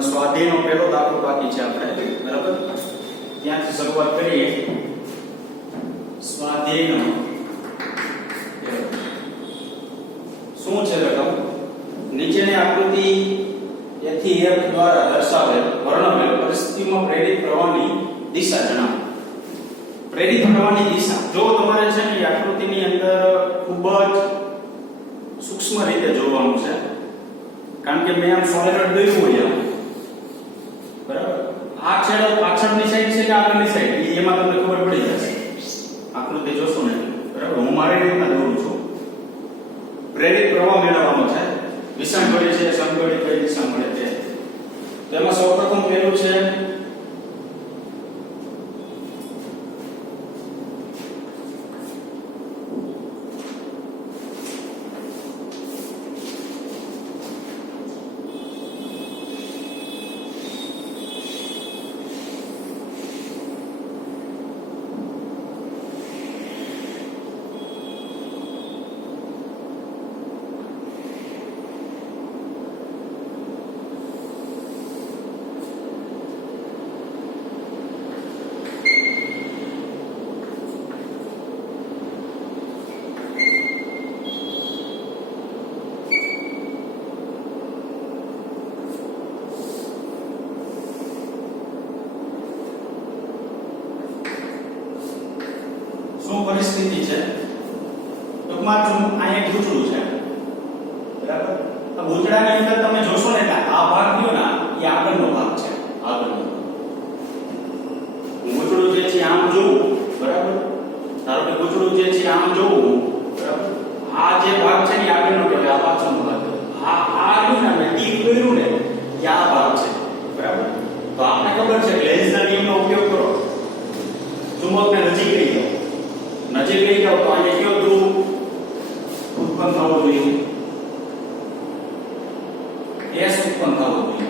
એમાં સ્વાધ્યાયનો પહેલો દાખલો બાકી છે આપણે, બરાબર? ત્યાંથી શરૂઆત કરીએ. સ્વાધ્યાયનો શું છે રકમ? નીચેની આકૃતિ A થી F દ્વારા દર્શાવેલ વર્ણવેલ પરિસ્થિતિમાં પ્રેરિત પ્રવાહની દિશા જણાવો. પ્રેરિત પ્રવાહની દિશા જો તમારે છે ને આકૃતિની અંદર ખૂબ જ સૂક્ષ્મ રીતે જોવાનું છે, કારણ કે મેં આમ સોલિડ દોર્યું હોય બરાબર. આ છેડો પાછળની સાઈડ છે કે આગળની સાઈડ એમાં તમને ખબર પડી જશે આકૃતિ જોશો ને, બરાબર? હું મારી રીતના દોરું છું. પ્રેરિત પ્રવાહ મેળવવાનો છે, વિષમઘડી છે, સમઘડી કઈ દિશા મળે છે. તો એમાં સૌપ્રથમ પહેલું છે શું પરિસ્થિતિ છે? ટૂંકમાં આ એક ગૂંચળું છે, બરાબર? આ ગૂંચળાની અંદર તમે જોશો ને આ ભાગ રહ્યો ને એ આગળનો ભાગ છે. આગળનો ગૂંચળું જે છે આમ જોવું, બરાબર? ધારો કે ગૂંચળું જે છે આમ જોવું, બરાબર? આ જે ભાગ છે ને આગળનો કહેવાય, આ પાછળનો ભાગ. આ રહ્યું ને ટીક કર્યું ને એ આ ભાગ છે, બરાબર? તો આપણે ખબર છે કે લેન્સના નિયમનો ઉપયોગ કરો, ચુંબકને નજીક લઈ જાઓ. નજીક લઈ જાઓ તો અહીંયા કયો ધ્રુવ ઉત્પન્ન થવો જોઈએ? S ઉત્પન્ન થવો જોઈએ,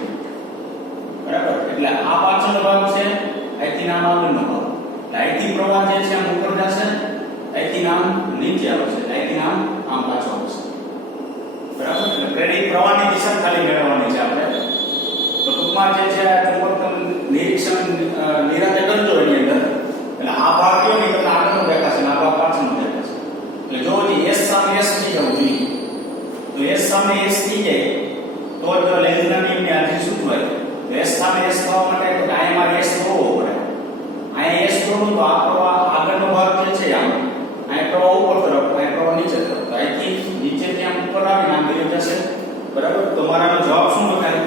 બરાબર? એટલે આ પાછળનો ભાગ છે, અહીંથી નામ આગળનો ભાગ. અહીંથી પ્રવાહ જે છે આમ ઉપર જશે, અહીંથી નામ નીચે આવશે, અહીંથી નામ આમ પાછો આવશે, બરાબર? એટલે પ્રેરિત પ્રવાહની દિશા ખાલી મેળવવાની છે આપણે. તો ટૂંકમાં જે છે આ ચુંબક નિરીક્ષણ નિરાતે કરજો એની અંદર. એટલે આ ભાગ કયો નહીં તમને આગળનો દેખાશે ને આ ભાગ પાછળનો દેખાશે. એટલે જો S સામે S થઈ જવું જોઈએ. તો S સામે S થઈ જાય તો જ લેન્સના નિયમની હાજરી સૂચવાય. તો S સામે S થવા માટે તો અહીંયા મારે S જોવો પડે. અહીંયા S જોવું તો આ પ્રવાહ આગળનો ભાગ જે છે આમ અહીંયા પ્રવાહ ઉપર તરફ, અહીંયા પ્રવાહ નીચે તરફ. તો અહીંથી નીચેથી આમ ઉપર આવીને આમ ગયો જશે, બરાબર? તો મારાનો જવાબ શું લખાય?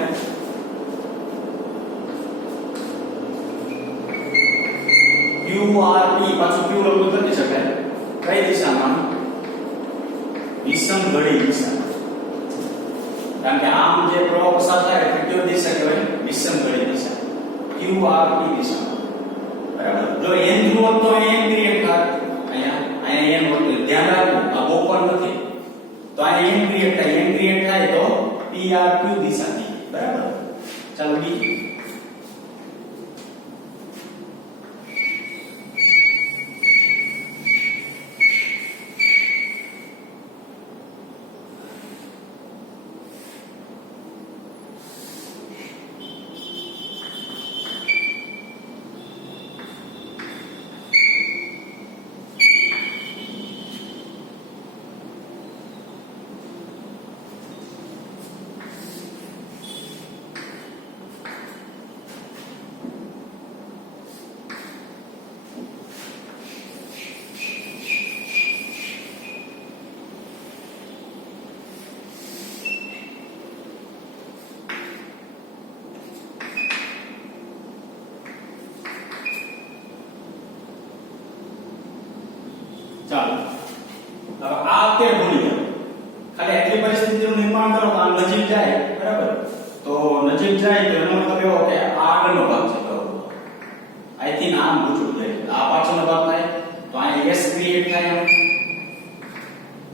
QRP પાછું Q લખવું નથી શકાય. કઈ દિશામાં? વિષમઘડી દિશા. કારણ કે આમ જે પ્રવાહ પસાર થાય તો કયો દિશા કહેવાય? વિષમઘડી દિશા. QRP દિશા, બરાબર? જો n ધ્રુવ તો n ક્રિએટ થાય. અહીંયા n હોત ધ્યાન રાખવું આ ઓપન નથી. તો અહીંયા n ક્રિએટ થાય તો PRQ દિશા થઈ, બરાબર? ચાલો બીજી. ચાલો હવે આ અત્યારે ભૂલી જાઓ. ખાલી એટલી પરિસ્થિતિનું નિર્માણ કરો તો આ નજીક જાય, બરાબર? તો નજીક જાય તો એનો મતલબ એવો કે આ આગળનો ભાગ છે, બરાબર? અહીંથી આમ ગૂંચળું જાય, આ પાછળનો ભાગ થાય તો અહીંયા S ક્રિએટ થાય,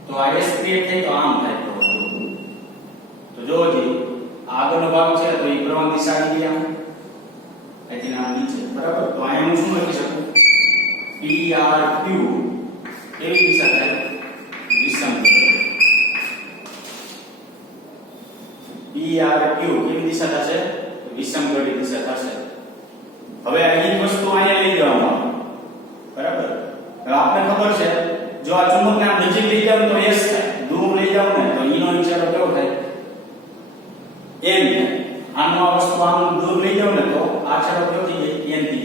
તો આ S ક્રિએટ થાય તો આમ થાય. તો જો જી આગળનો ભાગ છે તો એ પ્રવાહ દિશા આવી ગઈ આમ, અહીંથી આમ નીચે, બરાબર? તો અહીંયા હું શું લખી શકું? PRQ કેવી દિશા થાય? વિષમઘડી. PRQ કેવી દિશા થશે? વિષમઘડી દિશા થશે. હવે આ એક વસ્તુ અહીંયા લઈ જવામાં આવે, બરાબર. હવે આપણે ખબર છે જો આ ચુંબકને આમ નજીક લઈ જાવ તો S થાય, દૂર લઈ જાવ ને તો E નો ઇશારો કેવો થાય? N થાય. આનો આ વસ્તુ આમ દૂર લઈ જાવ ને તો આ છેડો કેવો થઈ જાય? N થઈ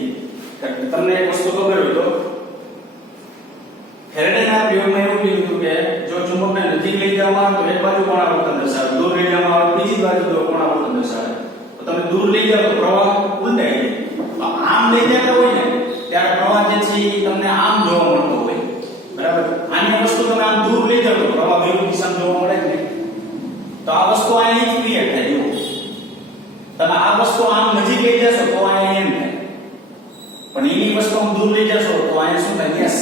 જાય. તમને એક વસ્તુ ખબર હોય તો ફેરેડેના પ્રયોગમાં એવું કીધું કે જો ચુંબકને નજીક લઈ જવામાં આવે તો એક બાજુ કોણાવર્તન દર્શાવે, દૂર લઈ જવામાં આવે બીજી બાજુ કોણાવર્તન દર્શાવે. તો તમે દૂર લઈ જાવ તો પ્રવાહ ઉલટાઈ જાય. તો આમ લઈ જતા હોય ને ત્યારે પ્રવાહ જે છે એ તમને આમ જોવા મળતો હોય, બરાબર. આની વસ્તુ તમે આમ દૂર લઈ જાવ તો પ્રવાહ વિરુદ્ધ દિશામાં જોવા મળે ને. તો આ વસ્તુ અહીંયા ક્રિએટ થાય. જો તમે આ વસ્તુ આમ નજીક લઈ જશો તો અહીંયા એમ થાય, પણ એની વસ્તુ આમ દૂર લઈ જશો તો અહીંયા શું થાય? યસ.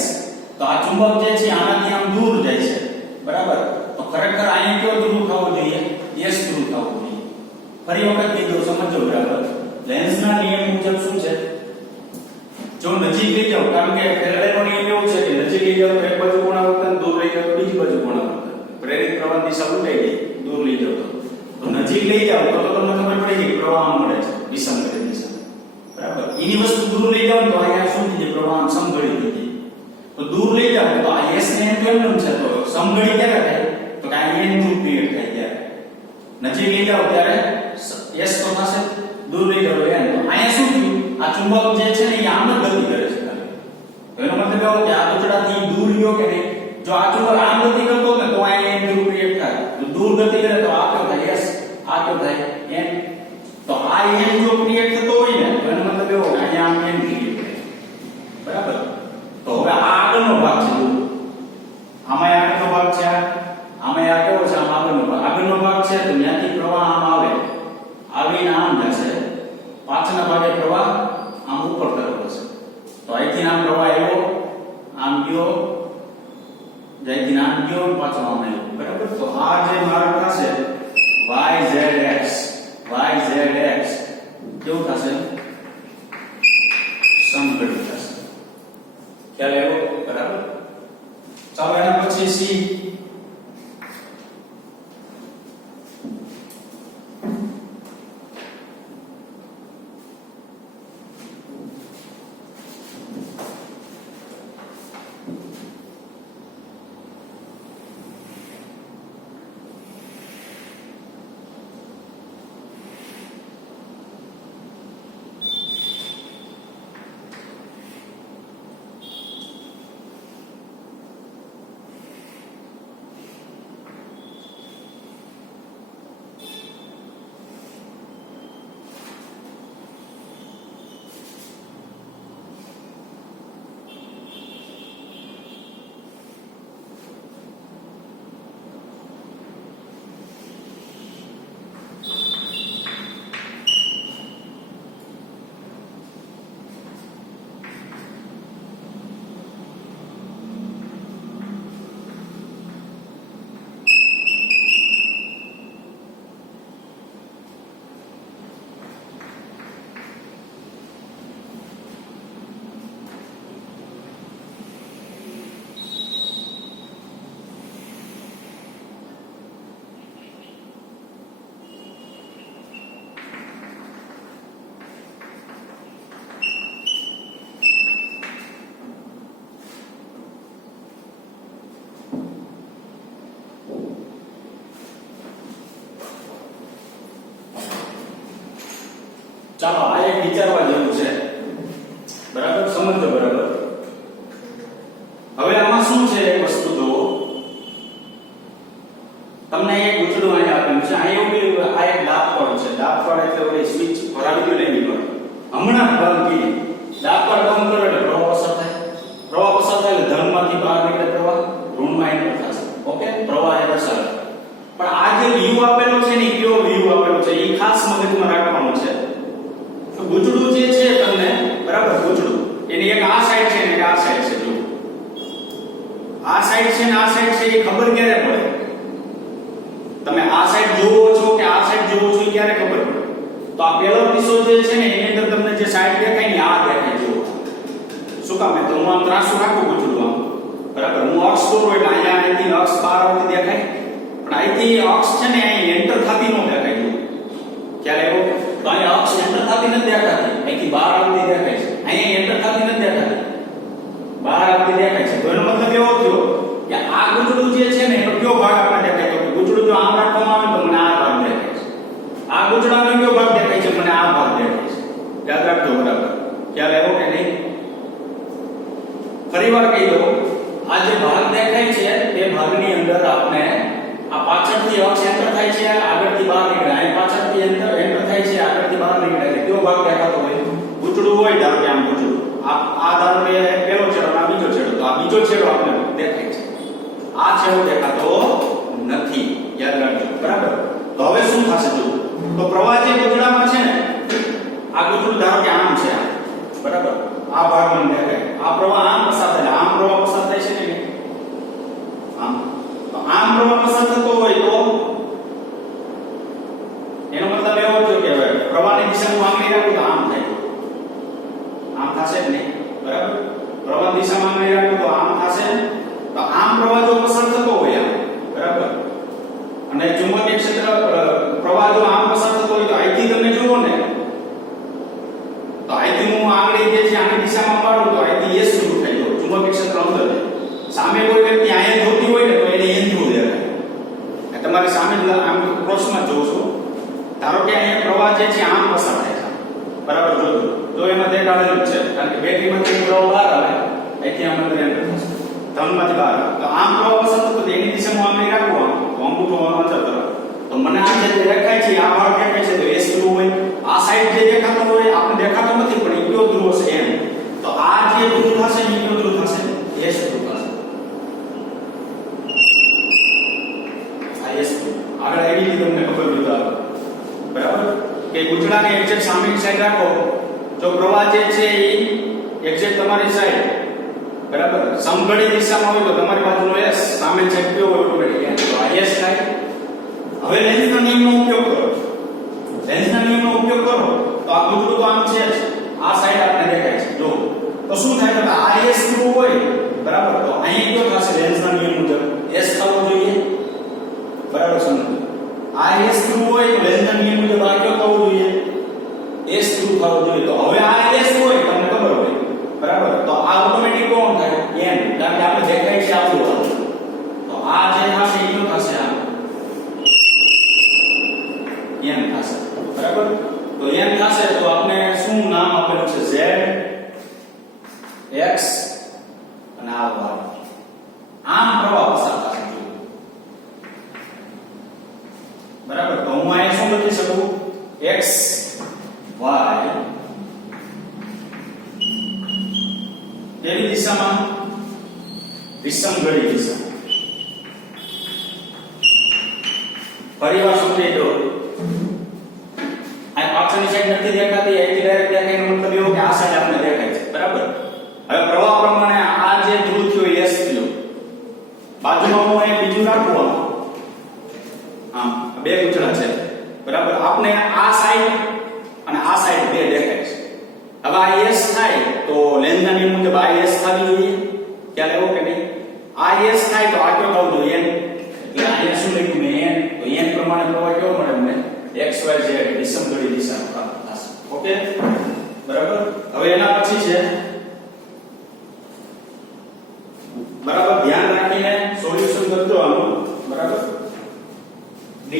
તો આ ચુંબક જે છે આનાથી આમ દૂર જાય છે, બરાબર. તો ખરેખર અહીંયા કેવો ધ્રુવ થવો જોઈએ? યસ ધ્રુવ થવો જોઈએ. ફરી વખત કીધું, સમજો બરાબર. લેન્ઝના નિયમ મુજબ શું છે? જો નજીક લઈ જાવ, કારણ કે ફેરાડેનો નિયમ એવું છે કે નજીક લઈ જાવ તો એક બાજુ કોણાવર્તન, દૂર લઈ જાવ તો બીજી બાજુ કોણાવર્તન. પ્રેરિત પ્રવાહ દિશા ઉલટાઈ ગઈ દૂર લઈ જાવ તો નજીક લઈ જાવ તો તમને ખબર પડી ગઈ પ્રવાહ આમ મળે છે, વિષમઘડી દિશા, બરાબર. એની વસ્તુ દૂર લઈ જાવ તો અહીંયા શું થઈ જાય? પ્રવાહ આમ સમઘડી થઈ જાય. તો દૂર લઈ જાવ તો આ S ને M કેમ છે? તો સમઘડી ક્યારે થાય? તો કે આ N દૂર ક્રિએટ થાય ત્યારે. નજીક લઈ જાવ ત્યારે S તો થશે, દૂર લઈ જાવ તો N. તો અહીંયા શું થયું? આ ચુંબક જે છે ને એ આમ જ ગતિ કરે છે. તો એનો મતલબ એવો કે આ ટુકડાથી દૂર ગયો કે નહીં? જો આ ચુંબક આમ ગતિ કરતો ને તો અહીંયા N દૂર ક્રિએટ થાય. જો દૂર ગતિ કરે તો આ કેવો થાય? S. આ કેવો થાય? N. તો આ N જો ક્રિએટ થતો હોય ને તો એનો મતલબ એવો કે અહીંયા આમ N ક્રિએટ થાય, બરાબર. તો હવે આ આગળનો ભાગ છે. આમાં આગળનો ભાગ છે, આમાં આ કેવો છે? આમ આગળનો ભાગ છે. તો ત્યાંથી પ્રવાહ આમ આવે, આવીને આમ જશે. પાછળના ભાગે પ્રવાહ આમ ઉપર તરફ હશે. તો અહીંથી આમ પ્રવાહ આવ્યો, આમ ગયો, અહીંથી આમ ગયો, પાછો આમ આવ્યો, બરાબર. તો આ જે માર્ગ થશે YZX કેવું થશે? સમઘડી થશે. ખ્યાલ આવ્યો? બરાબર. ચાલો એના પછી C. ચાલો આ એક વિચારવા જેવું છે, બરાબર. સમજો બરાબર. હવે આમાં શું છે એક વસ્તુ જુઓ, તમને એક ગુચડું અહીંયા આપેલું છે. આ એવું કે આ એક દાબપડ છે. દાબપડ એટલે ઓલી સ્વિચ ભરાવી દો ને એની પર હમણાં બંધ કરી દાબપડ બંધ કરો એટલે પ્રવાહ પસાર થાય. પ્રવાહ પસાર થાય એટલે ધનમાંથી બહાર નીકળે પ્રવાહ, ઋણમાં એન્ટર થશે. ઓકે, પ્રવાહ એ દર્શાવે. પણ આ જે વ્યૂ આપેલો છે ને કયો વ્યૂ આપેલો છે એ ખાસ મગજમાં રાખવાનું છે. ગુચડું જે છે તમને, બરાબર, ગુચડું એની એક આ સાઈડ છે ને એક આ સાઈડ છે. જો આ સાઈડ છે ને આ સાઈડ છે એ ખબર ક્યારે પડે? તમે આ સાઈડ જોવો છો કે આ સાઈડ જોવો છો એ ક્યારે ખબર પડે? તો આ પેલો કિસ્સો જે છે ને એની અંદર તમને જે સાઈડ દેખાય ને આ દેખાય. જો શું કામ? તો હું આમ ત્રાસું રાખું ગુચડું આમ, બરાબર. હું અક્ષ દોરું એટલે અહીંયા અહીંથી અક્ષ બહાર આવતી દેખાય, પણ અહીંથી અક્ષ છે ને અહીં એન્ટર થતી ન દેખાય. જો ખ્યાલ આવ્યો? તો અહીંયા અક્ષ થતી નથી દેખાતી, અહીંથી બહાર આવતી દેખાય છે. અહીંયા એન્ટર થતી નથી દેખાતી, બહાર આવતી દેખાય છે. તો એનો મતલબ એવો થયો કે આ ગુંચડું જે છે ને એનો કયો ભાગ આપણને દેખાય? તો ગુંચડું જો આમ રાખવામાં આવે તો મને આ ભાગ દેખાય છે. આ ગુંચડાનો કયો ભાગ દેખાય છે? મને આ ભાગ દેખાય છે. યાદ રાખજો બરાબર. ખ્યાલ આવ્યો કે નહીં? ફરીવાર કહી દો, આ જે ભાગ દેખાય છે એ ભાગની અંદર આપણે આ પાછળથી અક્ષ એન્ટર થાય છે, આગળથી બહાર નીકળે. અહીં પાછળથી એન્ટર થાય છે, આગળથી બહાર નીકળે. એટલે કયો ભાગ દેખાતો હોય? ગુંચડું હોય, ધારો કે આમ ગુંચડું, આ ધારો કે પહેલો છેડો અને આ બીજો છેડો, તો આ બીજો છેડો આપણે દેખાય છે, આ છેડો દેખાતો નથી. યાદ રાખજો બરાબર. તો હવે શું થશે? જો તો પ્રવાહ જે ગુંચડામાં છે ને, આ ગુંચડું ધારો કે આમ છે, બરાબર, આ ભાગ મને દેખાય. આ પ્રવાહ આમ પસાર થાય, આમ પ્રવાહ પસાર થાય છે કે આમ, તો આમ પ્રવાહ પસાર થતો હોય તો એનો મતલબ એવો થયો કે હવે પ્રવાહની દિશામાં આંગળી રાખું તો આમ થાય, આમ થશે જ નહીં, બરાબર. પ્રવાહ દિશામાં આંગળી રાખું તો આમ થશે. તો આમ પ્રવાહ જો પસાર થતો હોય આમ, બરાબર, અને ચુંબકીય ક્ષેત્ર પ્રવાહ જો આમ પસાર થતો હોય તો અહીંથી તમે જુઓ ને, તો અહીંથી હું આંગળી જે છે આની દિશામાં પાડું તો અહીંથી S શરૂ થઈ ગયો, ચુંબકીય ક્ષેત્ર અંદર છે. સામે કોઈ વ્યક્તિ અહીંયા જોતી હોય ને તો એને N થ્રુ દેખાય. તમારી સામે આમ ક્રોસમાં જોઉં છું, ધારો કે અહીંયા પ્રવાહ જે છે આમ પસાર થાય છે, બરાબર. જો એમાં દેખાડેલું છે, કારણ કે બેટરીમાંથી પ્રવાહ બહાર આવે, અહીંથી આમ અંદર એન્ટર થશે, ધનમાંથી બહાર આવે. તો આમ પ્રવાહ પસાર થતો તો એની દિશામાં આંગળી રાખવું, આમ અંગૂઠો અંદર તરફ, તો મને આ જે દેખાય છે આ ભાગ દેખાય છે તો S ધ્રુવ હોય. આ સાઈડ જે દેખાતો હોય આપણે દેખાતો નથી પણ એ કયો ધ્રુવ છે એમ, તો આ જે ધ્રુવ થશે એ કયો ધ્રુવ થશે? S ધ્રુવ થશે. આ S ધ્રુવ આગળ આવી ગઈ, તમને ખબર હોય તો બરાબર. કે ગુંચડાને એક્ઝેક્ટ સામેની સાઈડ રાખો, જો પ્રવાહ જે છે એ એક્ઝેક્ટ તમારી સાઈડ, બરાબર, સમઘડી દિશામાં હોય તો તમારી બાજુનો S, સામેની સાઈડ કયો હોય ઓટોમેટિક તો આ S થાય. હવે લેન્સના નિયમનો ઉપયોગ કરો, લેન્સના નિયમનો ઉપયોગ કરો તો આ ગુંચડું તો આમ છે જ, આ સાઈડ આપણે દેખાય છે. જો તો શું થાય? તો આ S ધ્રુવ હોય, બરાબર, તો અહીં કયો થશે? લેન્સના નિયમ મુજબ S થવો જોઈએ, બરાબર. સમજો, આ S ધ્રુવ હોય તો લેન્સના નિયમ મુજબ આ કયો થવો જોઈએ? S ધ્રુવ થવો જોઈએ. તો હવે આ S હોય તમને ખબર હોય, બરાબર, તો આ ઓટોમેટિક કોણ થાય? N, કારણ કે આપણે દેખાય છે આવું. તો આ જે થશે એ કયો થશે? આ N થશે, બરાબર. તો N થશે તો આપણે શું નામ આપેલું છે? Z, X અને આ Y. આમ પ્રવાહ પસાર થશે, બરાબર. તો હું અહીંયા શું લખી શકું? X, Y કેવી દિશામાં? વિષમઘડી દિશા. ફરીવાર સમજી દો, આ પાછળની સાઈડ નથી દેખાતી, અહીંથી ડાયરેક્ટ દેખાય એનો મતલબ એવો કે આ સાઈડ આપણે દેખાય છે, બરાબર. હવે પ્રવાહ પ્રમાણે આ જે ધ્રુવ થયો S થયો, બાજુમાં હું અહીં બીજું રાખું, આમ બે ગુંચડા છે, બરાબર. આપણે આ સાઈડ અને આ સાઈડ બે દેખાય છે. હવે આ S થાય તો લેન્સના નિયમ મુજબ આ S થવી જોઈએ, ખ્યાલ આવ્યો કે નહીં? આ S થાય તો આ કયો થવું જોઈએ? N. એટલે અહીંયા શું લખ્યું મેં? N. તો N પ્રમાણે પ્રવાહ કેવો મળે મને? XYZ વિષમઘડી દિશામાં પ્રાપ્ત થશે. ઓકે, બરાબર. હવે એના પછી છે, બરાબર, ધ્યાન રાખીને સોલ્યુશન કરજો આનું, બરાબર. D,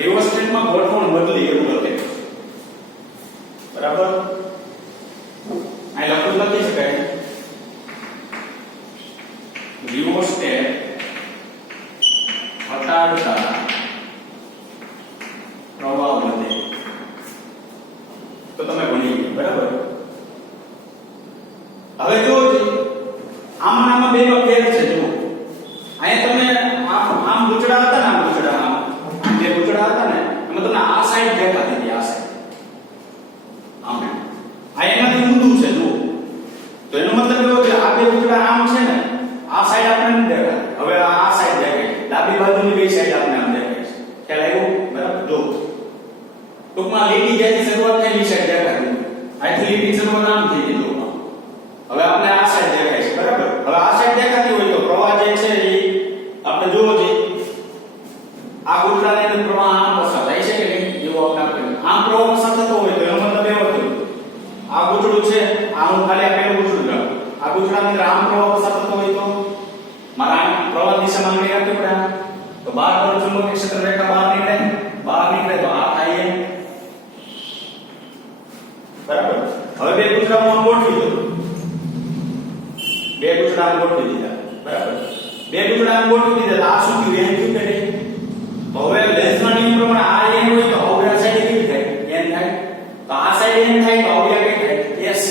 રિવર્સમેન્ટમાં ગોઠવણ બદલી એવું લખે છે બરાબર આ લખી શકાય રિવર્સમેન્ટ ઘટાડતા પ્રવાહ વધે તો તમે ભણી ગયા બરાબર હવે જો આમાં બે નો ફેર છે જો અહીંયા તમે આમ ગુચડા હતા ને આમ ગુચડા આમ બે ગુચડા હતા ને એમાં તમને આ સાઈડ દેખાતી હતી આ સાઈડ આમ આ એનાથી ઊંધું છે જો તો એનો મતલબ એવો કે આ બે ગુચડા આમ છે ને આ સાઈડ આપણે નથી દેખાતી હવે આ સાઈડ દેખાય ડાબી બાજુની બે સાઈડ આપણે આમ દેખાય છે ખ્યાલ આવ્યો બરાબર જો ટૂંકમાં લીટી જ્યાંથી શરૂઆત થઈ એ સાઈડ દેખાતી અહીંથી લીટી શરૂઆત આમ થઈ ગઈ જો હવે આપણે આ સાઈડ દેખાય છે બરાબર હવે આ સાઈડ દેખાતી હોય તો પ્રવાહ જે છે એ આપણે જોવો છે આ ગુચડાની અંદર પ્રવાહ આમ પસાર થાય છે કે નહીં જેવો આપણે આમ પ્રવાહ પસાર થતો હોય તો એનો મતલબ એવો થયો આ ગુચડું છે આ હું ખાલી આ પેલું ગુચડું રાખું આ ગુચડાની અંદર આમ પ્રવાહ પસાર થતો હોય તો મારા પ્રવાહ દિશામાં આંગળી રાખવી પડે તો બહાર તરફ ચુંબકીય ક્ષેત્ર રેખા બહાર નીકળે તો આ થાય એમ બરાબર હવે બે ગુચડા હું ગોઠવી દઉં બે ગુચડા ગોઠવી દીધા બરાબર બે ગુચડા ગોઠવી દીધા આ શું થયું એન થયું કે નહીં તો હવે લેન્સના નિયમ પ્રમાણે આ એન હોય તો હવે આ સાઈડ કેવી થાય એન થાય તો આ સાઈડ એન થાય તો હવે કઈ થાય એસ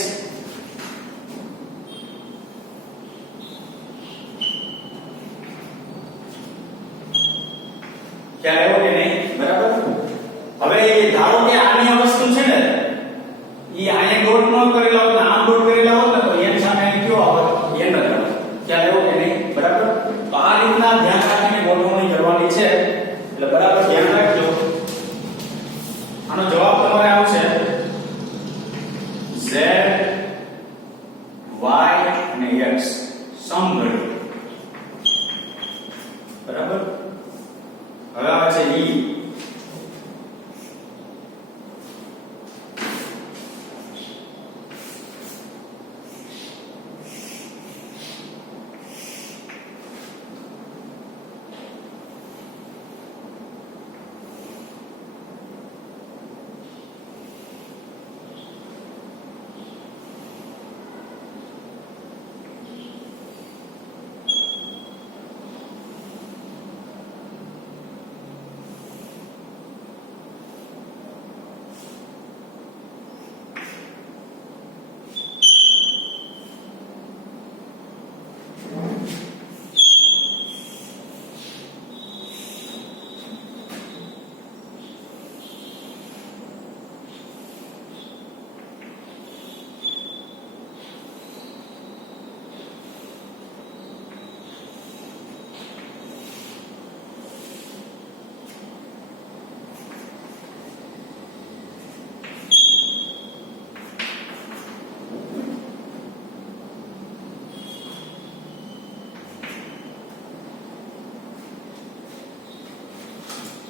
ખ્યાલ આવ્યો કે નહીં બરાબર હવે ધારો કે આની વસ્તુ છે ને ઈ આને ડોટ નો કરેલા હોત આમ ડોટ કરેલા હોત ને તો એન સામે કયો આવે એન જ આવે ખ્યાલ આવ્યો કે નહીં બરાબર તો આ રીતના ધ્યાન રાખીને ગોઠવણી કરવાની છે એટલે બરાબર ધ્યાન રાખજો આનો જવાબ તમારે આવશે z y અને x સમઘડી બરાબર હવે આવે છે ઈ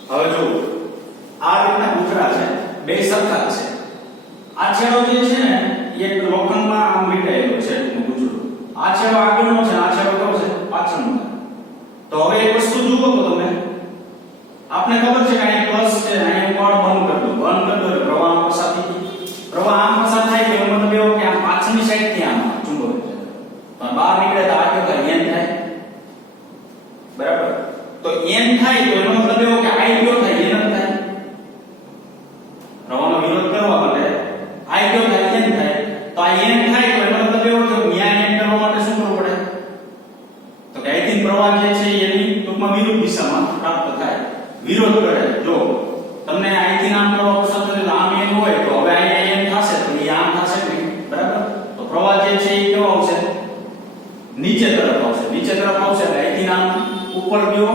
હવે જો આ રીતના ગુચડા છે બે સરખા છે આ છેડો જે છે ને એક લોખંડમાં આમ વીંટાયેલો છે ગુચડું આ છેડો આગળનો છે આ છેડો કયો છે પાછળનો તો હવે એક વસ્તુ જુઓ તો તમે આપને ખબર છે કે અહીં પ્લસ છે અહીં કોણ બંધ કરી દો એટલે પ્રવાહ પસાર થઈ પ્રવાહ આમ પસાર થાય તો એનો મતલબ એવો કે આ પાછળની સાઈડ થી આમ ચુંબક છે તો બહાર નીકળે તો આ કેવું થાય એન થાય બરાબર તો એન થાય તો એનો મતલબ એવો કે આઈ કયો થાય એન થાય પ્રવાહનો વિરોધ કરવા માટે આઈ કયો થાય એન થાય તો આ એન થાય તો એનો મતલબ એવો કે ન્યાય એન કરવા માટે શું કરવું પડે તો કે અહીંથી પ્રવાહ જે છે એની ટૂંકમાં વિરુદ્ધ દિશામાં પ્રાપ્ત થાય વિરોધ કરે જો તમને અહીંથી આમ પ્રવાહ પસાર થતો આમ એન હોય તો હવે અહીંયા એન થશે તો એ આમ થશે નહીં બરાબર તો પ્રવાહ જે છે એ કેવો આવશે નીચે તરફ આવશે એટલે અહીંથી આમ ઉપર ગયો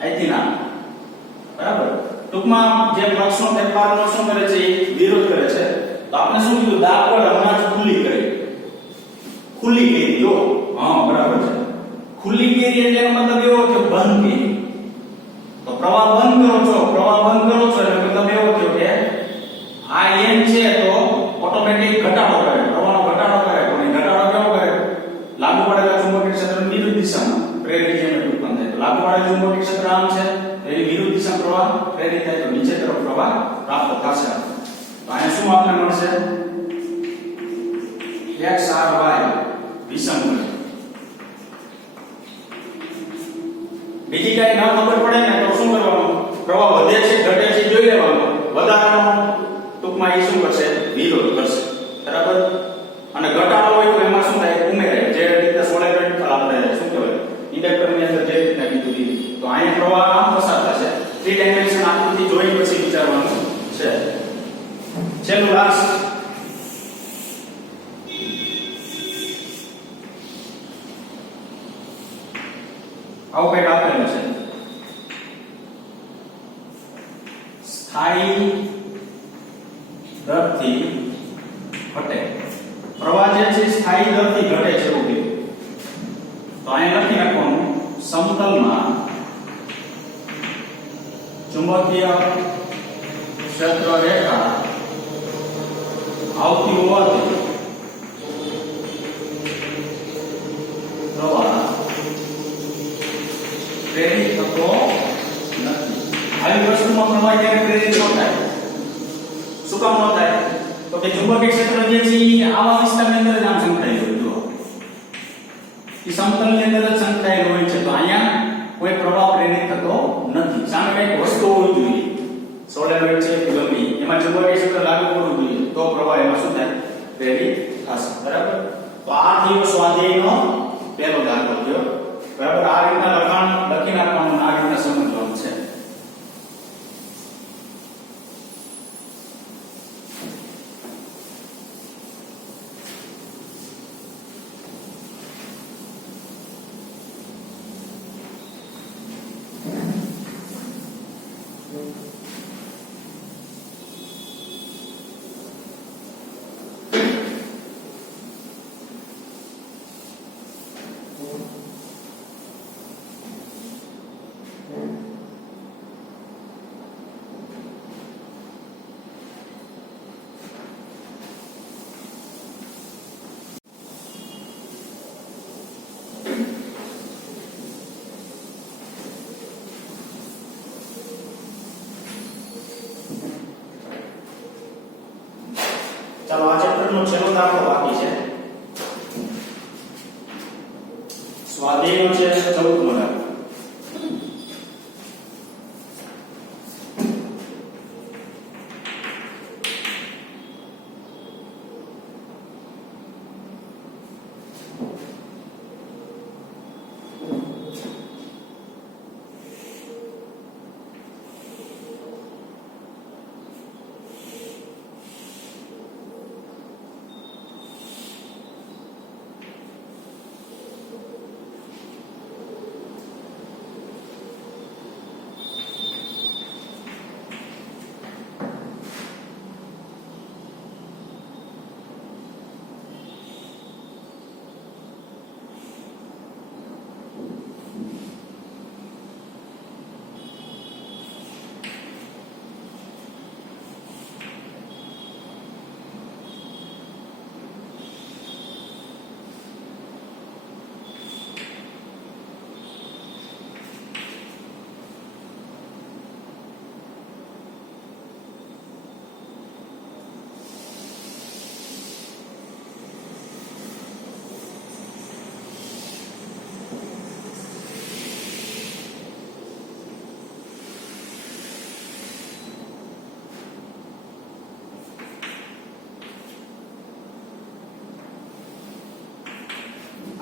અહીંથી આમ બરાબર ટૂંકમાં જે ફ્લક્સનો ફેરફારનો શું કરે છે એ વિરોધ કરે છે તો આપણે શું કીધું દાબોળ હમણાં જ ખુલ્લી કરી જો હા બરાબર છે ખુલ્લી કરી એટલે એનો મતલબ એવો કે બંધ કરી તો પ્રવાહ બંધ કરો છો એટલે મતલબ એવો થયો કે આ એન છે તો ઓટોમેટિક ઘટાડો કરે પ્રવાહનો ઘટાડો કરે પણ ઘટાડો કેવો કરે લાગુ પડેલા ચુંબકીય ક્ષેત્રની વિરુદ્ધ દિશામાં પ્રેરિત EMF ઉત્પન્ન થાય તો લાગુ પડેલા ચુંબકીય ચુંબકીય ક્ષેત્ર આમ છે એની વિરુદ્ધ દિશામાં પ્રવાહ પ્રેરિત થાય તો નીચે તરફ પ્રવાહ પ્રાપ્ત થશે. તો અહીંયા શું આપણને મળશે? x r y વિષમ બળ. બીજી કઈ ના ખબર પડે ને તો શું કરવાનું? પ્રવાહ વધે છે ઘટે છે જોઈ લેવાનું. વધારાનો ટૂંકમાં એ શું કરશે? વિરોધ કરશે. બરાબર. અને ઘટાડો હોય તો એમાં શું થાય? ઉમેરાય. જે રીતે સોલેનોઇડ આપણે શું કહેવાય ઇન્ડક્ટર ની અંદર જે રીતના કીધું હતી તો અહીંયા પ્રવાહ આમ પસાર થશે. 3 ડાયમેન્શન આકૃતિ જોઈ પછી વિચારવાનું છે. છેલ્લું લાસ્ટ આવું કંઈક આપેલું છે. સ્થાયી દરથી ઘટે. પ્રવાહ જે છે સ્થાયી દરથી ઘટે છે એવું કીધું. તો અહીંયા લખી નાખવાનું સમતલમાં ચુંબકીય ક્ષેત્ર રેખા આવતી હોવાથી પ્રવાહ પ્રેરિત થતો નથી. આવી વસ્તુમાં પ્રવાહ ક્યારે પ્રેરિત ન થાય? શું કામ ન થાય? તો કે ચુંબકીય ક્ષેત્ર જે છે એ આવા વિસ્તારની અંદર જ આમ સંકળાયેલું હોય. જો એ સમતલની અંદર જ સંકળાયેલું હોય છે તો અહીંયા કોઈ પ્રવાહ પ્રેરિત થતો નથી. સામે કંઈક વસ્તુ હોવી જોઈએ. સોલેનોઇડ છે ગમે એમાં ચુંબકીય ક્ષેત્ર લાગુ કરવું જોઈએ તો પ્રવાહ એમાં શું થાય? પ્રેરિત થશે. બરાબર. તો આ થયો સ્વાધ્યાયનો પહેલો દાખલો થયો. બરાબર. આ રીતના લખાણ લખી નાખવાનું આ રીતના સમજવાનું છે. ચાલો આ ચેપ્ટરનો છેલ્લો દાખલો બાકી છે. સ્વાધ્યાયનો છે 14મો દાખલો.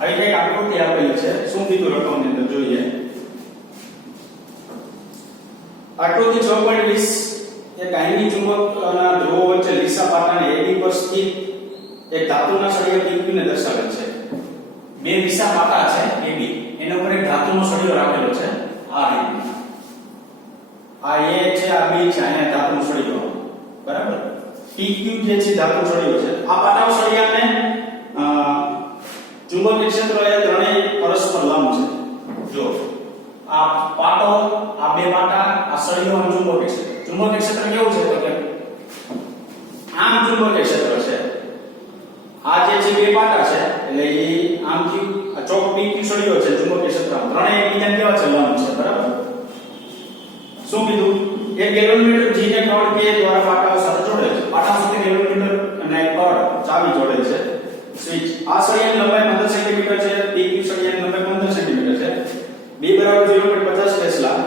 આવી કઈક આકૃતિ આપેલી છે. શું કીધું રકમની અંદર જોઈએ. આકૃતિ 6.20 એક આયની ચુંબકના ધ્રુવો વચ્ચે લીસા પાટાને AB પર સ્થિત એક ધાતુના સળિયા PQ ને દર્શાવે છે. બે લીસા પાટા છે AB એના ઉપર એક ધાતુનો સળિયો રાખેલો છે. આ રીતે આ A છે આ B છે અહીંયા ધાતુનો સળિયો. બરાબર. PQ જે છે ધાતુનો સળિયો છે. આ પાટા સળિયાને ચુંબકીય ક્ષેત્ર એ ત્રણેય પરસ્પર લંબ છે. જો આ પાટો આ બે પાટા આ સળિયો અને ચુંબકીય ક્ષેત્ર. ચુંબકીય ક્ષેત્ર કેવું છે તો કે આમ ચુંબકીય ક્ષેત્ર છે. આ જે છે બે પાટા છે એટલે એ આમથી આ ચોક PQ સળિયો છે ચુંબકીય ક્ષેત્ર ત્રણેય એકબીજાને કેવા છે લંબ છે. બરાબર. શું કીધું એક ગેલ્વેનોમીટર G ને કડ K દ્વારા પાટા સાથે જોડે છે પાટા સાથે ગેલ્વેનોમીટર અને કડ ચાવી જોડે છે સ્વિચ આ સળિયાની લંબાઈ 15 સેન્ટીમીટર છે PQ સળિયાની લંબાઈ 15 સેન્ટીમીટર છે B બરાબર 0.50 ટેસ્લા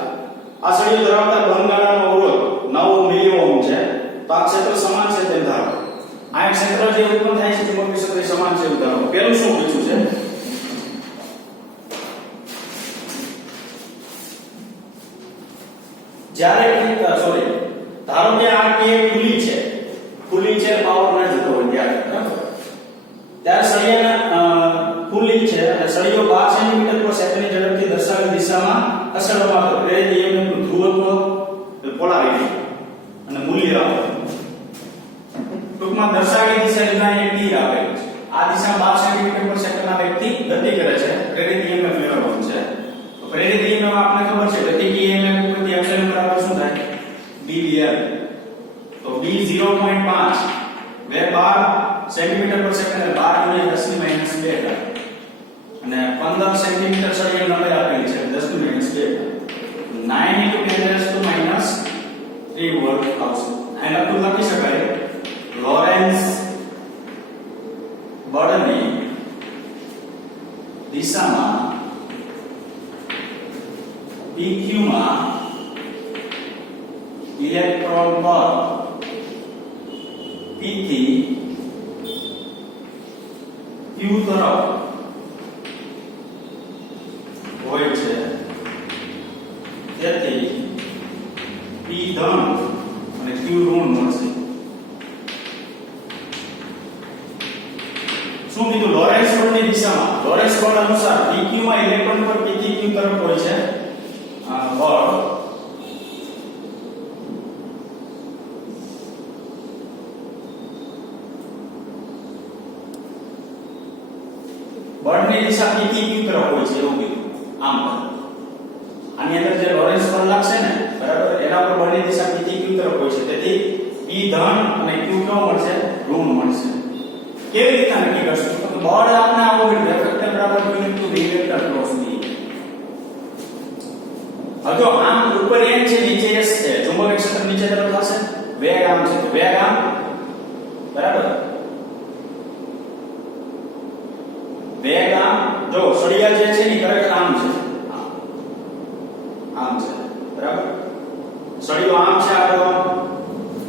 આ સળિયો ધરાવતા બંધગાળાનો અવરોધ 9 મિલી ઓહ્મ છે તો આ ક્ષેત્ર સમાન છે તેમ ધારો આ ક્ષેત્ર જે ઉત્પન્ન થાય છે ચુંબકીય ક્ષેત્ર સમાન છે ઉદાહરણ પહેલું શું પૂછ્યું છે જ્યારે ધારો કે આ કે ખુલ્લી છે પાવર ન જતો હોય ત્યારે સળિયાના ખુલ્લી છે અને સળિયો 12 સેન્ટીમીટર પર સેકન્ડની ઝડપથી દર્શાવેલ દિશામાં ખસેડવામાં આવે પ્રેરિત EMF નું ધ્રુવત્વ પોલારિટી અને મૂલ્ય ટૂંકમાં દર્શાવેલી દિશા લીધા એક તીર આપેલું છે આ દિશા 12 સેન્ટીમીટર પર સેકન્ડના વેગથી ગતિ કરે છે પ્રેરિત EMF મેળવવાનું છે તો પ્રેરિત EMF આપણને ખબર છે ગતિક EMF ઉપરથી એપ્સિલોન બરાબર શું થાય BBL તો B 0.5 વેગ 12 સેન્ટીમીટર પર સેકન્ડ 12 ગુણ્યા 10 ની માઈનસ 2 થાય અને 15 સેન્ટીમીટર સળિયાની લંબાઈ આપેલી છે 10 ની માઈનસ 2 9 into 10 minus 3 વોલ્ટ આવશે અને આટલું લખી શકાય લોરેન્સ બળની દિશામાં PQ માં ઇલેક્ટ્રોન પર P થી Q તરફ હોય છે તેથી P ધન અને Q ઋણ મળશે શું કીધું લોરેન્સ બળની દિશામાં લોરેન્સ બળ અનુસાર PQ માં ઇલેક્ટ્રોન પર P થી Q તરફ હોય છે બળ બળની દિશા P થી Q તરફ હોય છે એવું કીધું આમ આની અંદર જે લોરેન્સ બળ લાગશે ને બરાબર એના પર બળની દિશા P થી Q તરફ હોય છે તેથી P ધન અને Q કેવો મળશે ઋણ મળશે કેવી રીતે નક્કી કરશું તો બળ આપને આવો કે વેક્ટર બરાબર Q into V vector cross B જો આમ ઉપર n છે નીચે s છે ચુંબકીય ક્ષેત્ર નીચે તરફ થશે વેગ આમ છે વેગ આમ બરાબર વેગ આમ જો સળિયા જે છે ની ખરેખર આમ છે બરાબર સળિયો આમ છે આડો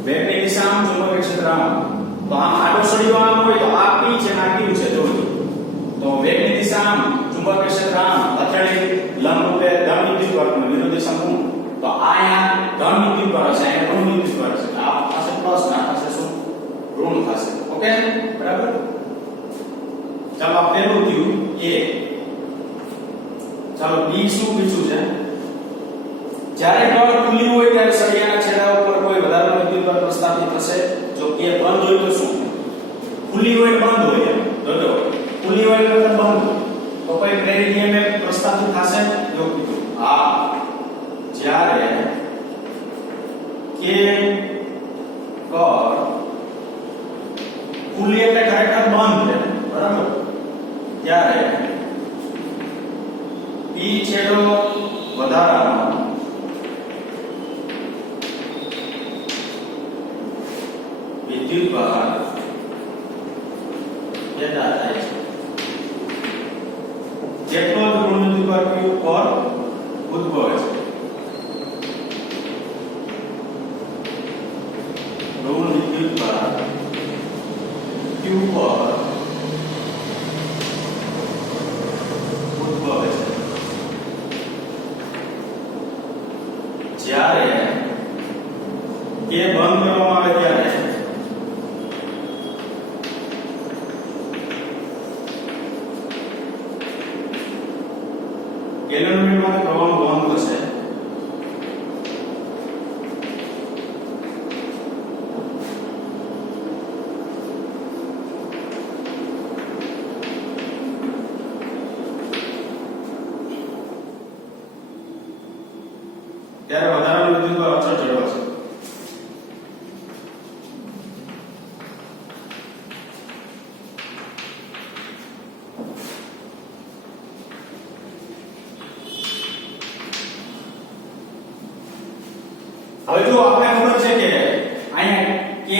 વેગની દિશા આમ ચુંબકીય ક્ષેત્ર આમ તો આમ આડો સળિયો આમ હોય તો આ P છે ને આ Q છે જોજો તો વેગની દિશા આમ ચુંબકીય ક્ષેત્ર આમ અથડાઈ લંબરૂપે ધન વિદ્યુત વર્ગ વિરુદ્ધ દિશા મૂળ તો આ અહીંયા ધન વિદ્યુત વર્ગ છે અહીંયા ઋણ વિદ્યુત વર્ગ છે આ પાસે પ્લસ ના પાસે શું ઋણ થશે ઓકે બરાબર ચાલો આ પહેલું થયું A ચાલો B શું પૂછ્યું છે જ્યારે કળ ખુલ્લી હોય ત્યારે સળિયાના છેડા ઉપર કોઈ વધારાનો વિદ્યુત વર્ગ પ્રસ્થાપિત થશે જો કે બંધ હોય તો શું ખુલ્લી હોય બંધ હોય જોજો ખુલ્લી હોય એટલે બંધ તો કોઈ પ્રેરિત EMF પ્રસ્થાપિત થશે જો કીધું હા જ્યારે કે કળ ખુલ્લી એટલે ખરેખર બંધ છે બરાબર ત્યારે P છેડો વધારાનો વિદ્યુત ભાર પેદા થાય છે જેટલો જ ઋણ વિદ્યુત ભાર Q પર ઉદ્ભવે છે ઋણ વિદ્યુત ભાર Q પર ઉદ્ભવે છે જ્યારે કે બંધ કરવામાં આવે ત્યારે ગેલ્વેનોમીટરમાંથી પ્રવાહનું વહન થશે ત્યારે વધારાનું વિદ્યુત ભાર અચળ જળવાશે હવે જો આપણે ખબર છે કે અહીંયા કે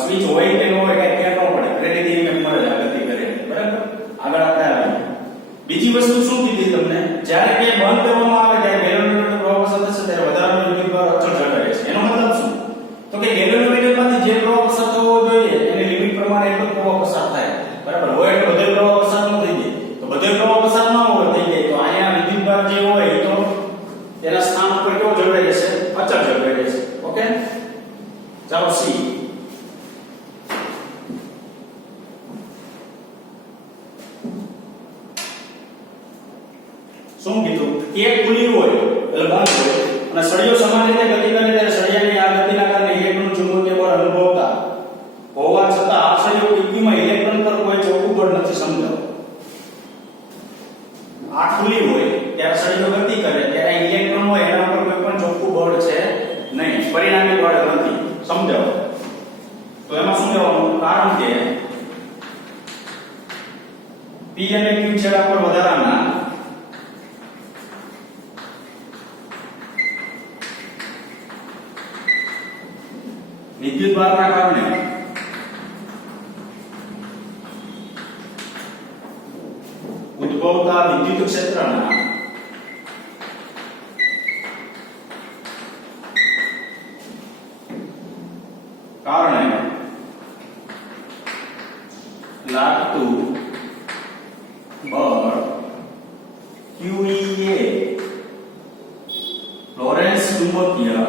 સ્વિચ હોય કે ન હોય કે ક્યાં ન પડે ક્રેડિટ એમ મળે ગતિ કરે બરાબર આગળ આપણે આવીએ બીજી વસ્તુ શું કીધી તમને જ્યારે કે બંધ કરવામાં આવે ત્યારે ગેલોનોમીટર પ્રવાહ પસાર થશે ત્યારે વધારાનો વિદ્યુતભાર અચળ જળવાય છે એનો મતલબ શું તો કે ગેલોનોમીટરમાંથી જે પ્રવાહ પસાર થવો જોઈએ એની લિમિટ પ્રમાણે એટલો પ્રવાહ પસાર થાય બરાબર હોય એટલે બધો પ્રવાહ પસાર ન થઈ જાય તો બધો પ્રવાહ પસાર ન હોય થઈ જાય તો અહીંયા વિદ્યુતભાર જે હોય તો એના સ્થાન ઉપર કેવો જળવાઈ રહેશે અચળ જળવાઈ રહેશે ઓકે ચાલો સી શું કીધું કે ખુલ્લી હોય એટલે બંધ હોય અને સળિયો સમાન રીતે ગતિ કરે ત્યારે સળિયાની આ ગતિના કારણે ઇલેક્ટ્રોન ચુંબકીય બળ અનુભવતા હોવા છતાં આ સળિયો કિંમતમાં ઇલેક્ટ્રોન પર કોઈ ચોખ્ખું બળ નથી સમજાવતો આ ખુલ્લી હોય ત્યારે સળિયો ગતિ કરે ત્યારે ઇલેક્ટ્રોન હોય એના ઉપર કોઈ પણ ચોખ્ખું બળ છે નહીં પરિણામી બળ નથી સમજાવો તો એમાં શું કહેવાનું કારણ કે P અને Q છેડા પર વધારાના વિદ્યુતભારના કારણે ઉદ્ભવતા વિદ્યુત ક્ષેત્રના કારણે લાગતું બળ QE એ લોરેન્સ ચુંબકીય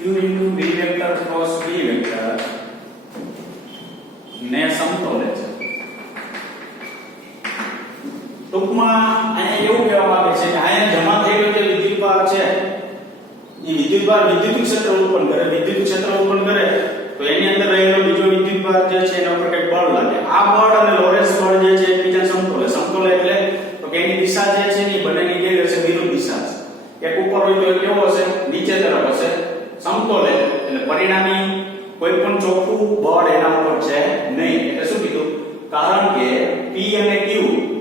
Q into V vector cross V vector ને સમતોલે છે ટૂંકમાં અહીંયા એવું કહેવામાં આવે છે કે અહીંયા જમા થયેલો જે વિદ્યુતભાર છે એ વિદ્યુતભાર વિદ્યુત ક્ષેત્ર ઉત્પન્ન કરે વિદ્યુત ક્ષેત્ર ઉત્પન્ન કરે તો એની અંદર રહેલો બીજો વિદ્યુતભાર જે છે એના ઉપર કંઈક બળ લાગે આ બળ અને લોરેન્સ બળ જે છે એકબીજાને સમતોલે સમતોલે એટલે તો કે એની દિશા જે છે એ બંનેની જે હશે વિરુદ્ધ દિશા છે એક ઉપર હોય તો કેવો હશે નીચે તરફ હશે સમતોલે એટલે પરિણામી કોઈ પણ ચોખ્ખું બળ એના ઉપર છે નહીં એટલે શું કીધું કારણ કે P અને Q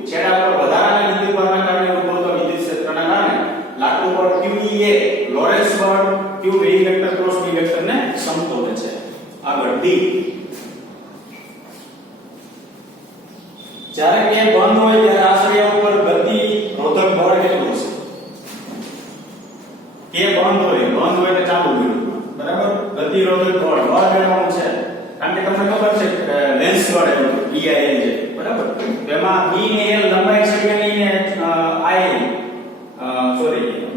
છેડા પર વધારાના વિદ્યુતભારના કારણે ઉદ્ભવતા વિદ્યુત ક્ષેત્રના કારણે લાગતું બળ QE એ લોરેન્સ બળ Q V vector cross V vector ને સમતોલે છે આગળ D જ્યારે કે બંધ હોય ત્યારે આશ્રય ઉપર ગતિ રોધક બળ કેટલું હશે કે બંધ હોય એટલે ચાલુ વિરુદ્ધ બરાબર ગતિરોધક બળ મેળવવાનું છે કારણ કે તમને ખબર છે લેન્સ બળ EIL છે બરાબર તો એમાં B ને L લંબાઈ સળિયાની ને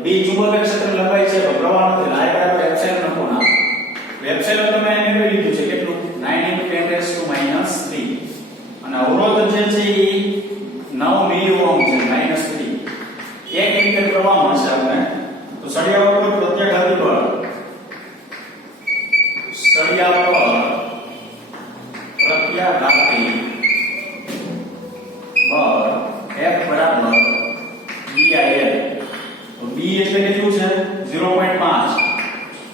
B ચુંબકીય ક્ષેત્ર લંબાઈ છે તો પ્રવાહ નથી I બરાબર એપ્સિલોન નો ના એપ્સિલોન તમે મેળવી લીધું છે કેટલું 9 × 10⁻³ અને અવરોધ જે છે એ 9 મિલી ઓહ્મ છે -3 1 એમ્પિયર પ્રવાહ મળશે આપણે તો સળિયા ઉપર પ્રત્યાઘાતી બળ સળિયા પર પ્રત્યાઘાતી બળ F બરાબર BIL તો B એટલે કેટલું છે 0.5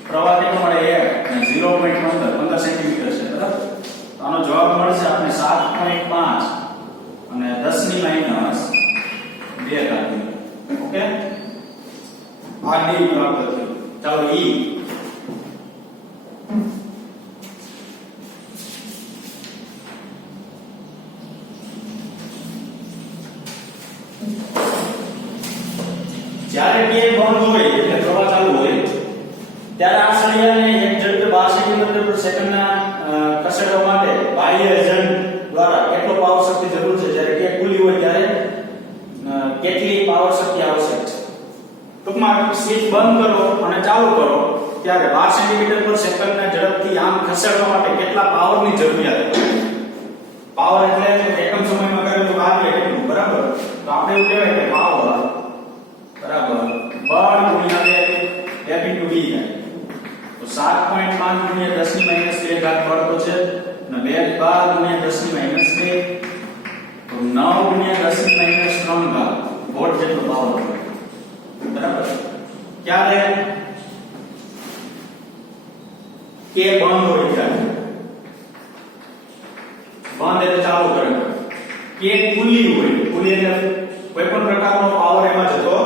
પ્રવાહ કેટલો મળે 1 અને 0.15 સેન્ટીમીટર છે બરાબર તો આનો જવાબ મળશે આપણે 7.5 અને 10⁻² ઓકે આ ડી પ્રાપ્ત થયું ચાલો E જ્યારે કે બંધ હોય એટલે પ્રવાહ ચાલુ હોય ત્યારે આ સળિયાને એક ઝડપે 12 સેન્ટીમીટર પર સેકન્ડના ખસેડવા માટે બાહ્ય એજન્ટ દ્વારા કેટલો પાવર શક્તિ જરૂર છે જ્યારે કે ખુલ્લી હોય ત્યારે કેટલી પાવર શક્તિ આવશ્યક છે ટૂંકમાં સ્વિચ બંધ કરો અને ચાલુ કરો ત્યારે 12 સેન્ટીમીટર પર સેકન્ડને ઝડપથી આમ ખસેડવા માટે કેટલા પાવરની જરૂરિયાત છે પાવર એટલે એકમ સમયમાં કરે તો કાર્ય કેટલું બરાબર તો આપણે એવું કહેવાય કે પાવર બરાબર બળ ગુણ્યા F * V તો 7.5 ગુણ્યા 10⁻² બળ તો છે અને 12 ગુણ્યા 10⁻² તો 9 ગુણ્યા 10⁻³ વોટ જેટલો પાવર બરાબર ક્યારે કે બંધ હોય ત્યારે બંધ એટલે ચાલુ કરંટ. કે ખુલ્લી હોય, ખુલ્લી એટલે કોઈ પણ પ્રકારનો પાવર એમાં જતો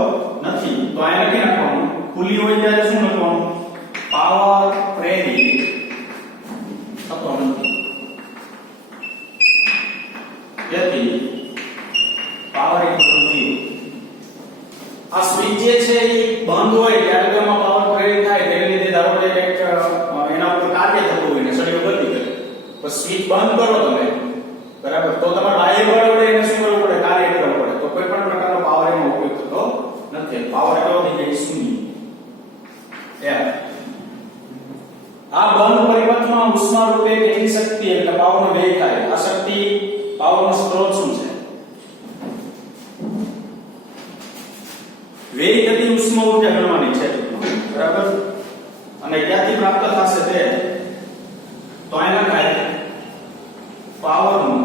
નથી. તો આ લખી નાખવાનું. ખુલ્લી હોય ત્યારે શું લખવાનું? પાવર પ્રેરિત થતો નથી. તેથી પાવર ઇક્વલ ટુ 0. આ સ્વિચ જે છે એ બંધ હોય ત્યારે તેમાં પાવર પ્રેરિત થાય. તેને લીધે ધારો કે એના ઉપર કાર્ય થતું હોય ને સળિયો ગતિ કરે. તો સ્વિચ બંધ કરો તમે, બરાબર, તો તમારે બાહ્ય બળ વડે એને શું કરવું પડે? કાર્ય કરવું પડે. તો કોઈ પણ પ્રકારનો પાવર એમાં ઉપયોગ થતો નથી. પાવર એટલો થઈ જાય શૂન્ય. આ બંધ પરિપથમાં ઉષ્મા રૂપે કેટલી શક્તિ એટલે પાવરનો વ્યય થાય. આ શક્તિ પાવરનો સ્ત્રોત શું છે? વ્યય થતી ઉષ્મા ઊર્જા ગણવાની છે, બરાબર, અને ક્યાંથી પ્રાપ્ત થશે તે તો આ લખાય પાવરનું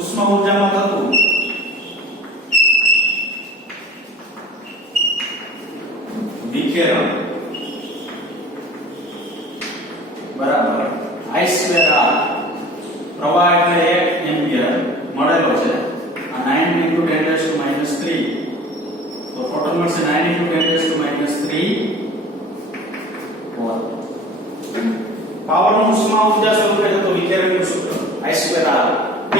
ઉષ્મા ઊર્જામાં થતું વિકિરણ, બરાબર, I²R પ્રવાહ એટલે 1 એમ્પિયર મળેલો છે. આ 9 × 10⁻³ તો ટોટલ મળશે 9 × 10⁻³ વોટ. પાવરનું ઉષ્મા ઊર્જા સ્વરૂપે થતું વિકિરણનું સૂત્ર I²R T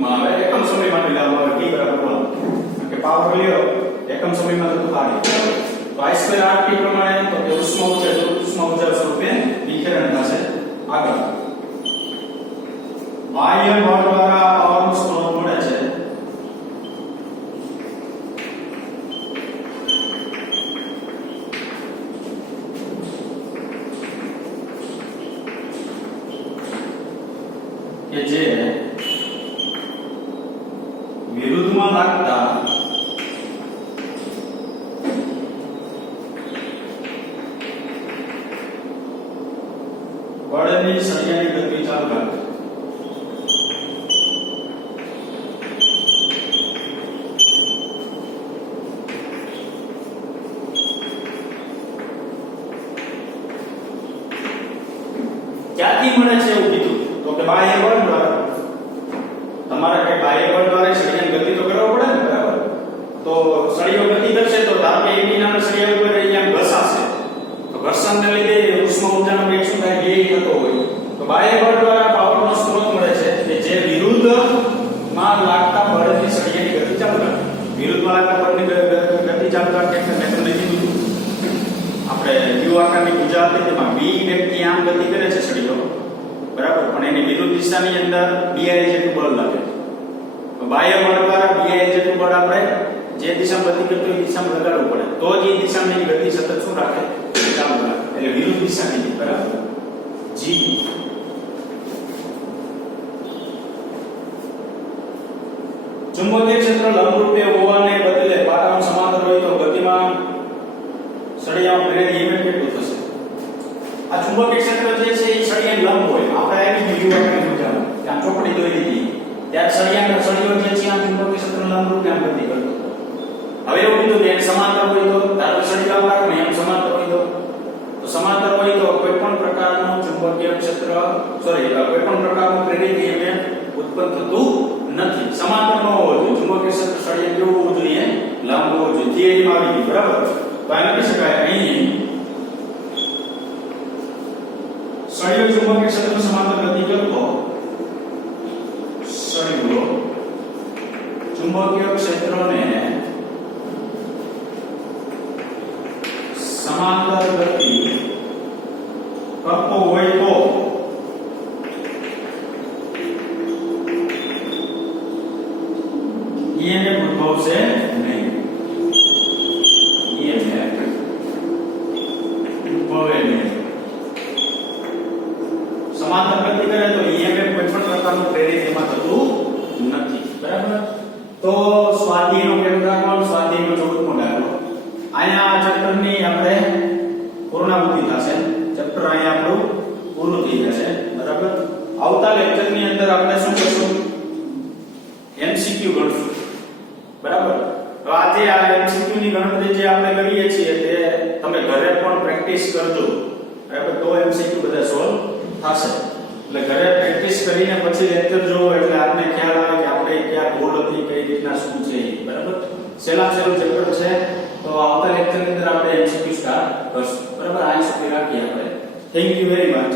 માં આવે એકમ સમય માટે લાવવામાં આવે. T બરાબર 1 કે પાવર લ્યો એકમ સમયમાં થતું કાર્ય. તો I²R T પ્રમાણે તો કે ઉષ્મા ઊર્જા સ્વરૂપે વિકિરણ થશે. આગળ બાહ્ય બળ દ્વારા પાવરનો સ્ત્રોત મળે છે. કે જે વિરુદ્ધમાં લાગતા બળની સળિયાની ગતિ ચાલુ રાખે. ક્યાંથી મળે છે એવું કીધું તો કે બાહ્ય બળ દ્વારા. તમારે કઈ બાહ્ય બળ દ્વારા સળિયાની ગતિ તો કરવો પડે ને, બરાબર. તો સળિયો ગતિ કરશે તો ધારો કે એની નાના સળિયા ઉપર અહીંયા ઘસાશે તો ઘર્ષણને લીધે ઉષ્મા ઊર્જાનો વેગ શું થાય? વ્યય થતો હોય. તો બાહ્ય બળ દ્વારા પાવરનો સ્ત્રોત મળે છે કે જે વિરુદ્ધમાં લાગતા બળની સળિયાની ગતિ ચાલુ રાખે. વિરુદ્ધમાં લાગતા બળની ગતિ ચાલુ રાખે એટલે મેં તમને કીધું આપણે યુ આકારની ભુજા હતી તેમાં બી વ્યક્તિ આમ ગતિ કરે છે સળિયો, બરાબર, પણ એની વિરુદ્ધ દિશાની અંદર bi જેટલું બળ લાગે. તો બાહ્ય બળ દ્વારા bi જેટલું બળ આપણે જે દિશામાં ગતિ કરતો એ દિશામાં લગાડવું પડે તો જ એ દિશાની ગતિ સતત શું રાખે? ચાલુ રાખે. એટલે વિરુદ્ધ દિશાની, બરાબર, g. ચુંબકીય ક્ષેત્ર લંબરૂપે હોવાને બદલે પાટામાં સમાંતર હોય તો ગતિમાં સળિયામાં પ્રેરિત ઇએમએફ કેટલું થશે? આ ચુંબકીય ક્ષેત્ર જે છે એ સળિયાને લંબ હોય. આપણે આવી ગયું આપણે સમજાવવું ત્યાં ચોકડી દોરી દીધી ત્યારે સળિયો જે છે આ ચુંબકીય ક્ષેત્ર લંબરૂપે આમ ગતિ કરતો. હવે એવું કીધું કે સમાંતર હોય તો ધારો કે સળિયો આમ એમ સમાંતર હોય તો સમાંતર હોય તો કોઈ પણ પ્રકારનું ચુંબકીય ક્ષેત્ર કોઈ પણ પ્રકારનું પ્રેરિત ઇએમએફ ઉત્પન્ન થતું નથી. સમાંતર ન હોવો જોઈએ. ચુંબકીય ક્ષેત્ર સળિયા કેવું હોવું જોઈએ? લંબ હોવું જોઈએ. થિયરીમાં આવી ગઈ, બરાબર. તો આ લખી શકાય અહીં સળિયો ચુંબકીય ક્ષેત્ર સમાંતર ગતિ કરતો સળિયો ચુંબકીય ક્ષેત્રને સમાંતર ગતિ કરતો હોય તો EMF ઉદ્ભવશે નહીં. EMF ઉદ્ભવે નહીં. સમાંતર ગતિ કરે તો EMF કોઈ પણ પ્રકારનું પ્રેરિત એમાં થતું નથી, બરાબર. તો સ્વાધ્યાયનો કેમ રાખવાનો? સ્વાધ્યાયનો 14મો દાખલો. અહીંયા આ ચેપ્ટરની આપણે પૂર્ણાહુતિ થશે. ચેપ્ટર અહીંયા આપણું પૂરું થઈ જશે, બરાબર. આવતા લેક્ચરની અંદર આપણે શું કરશું? MCQ ગણશું, બરાબર. તો આજે આ MCQ ની ગણતરી જે આપણે કરીએ છીએ તે તમે ઘરે પણ પ્રેક્ટિસ કરજો, બરાબર. તો MCQ બધા સોલ્વ થશે. એટલે ઘરે પ્રેક્ટિસ કરીને પછી લેક્ચર જોવો એટલે આપને ખ્યાલ આવે કે આપણે ક્યાં ભૂલ હતી, કઈ રીતના શું છે એ. બરાબર. છેલ્લું ચેપ્ટર છે તો આવતા લેક્ચરની અંદર આપણે MCQ સ્ટાર્ટ કરશું. બરાબર. આ સુધી રાખીએ આપણે. Thank you very much.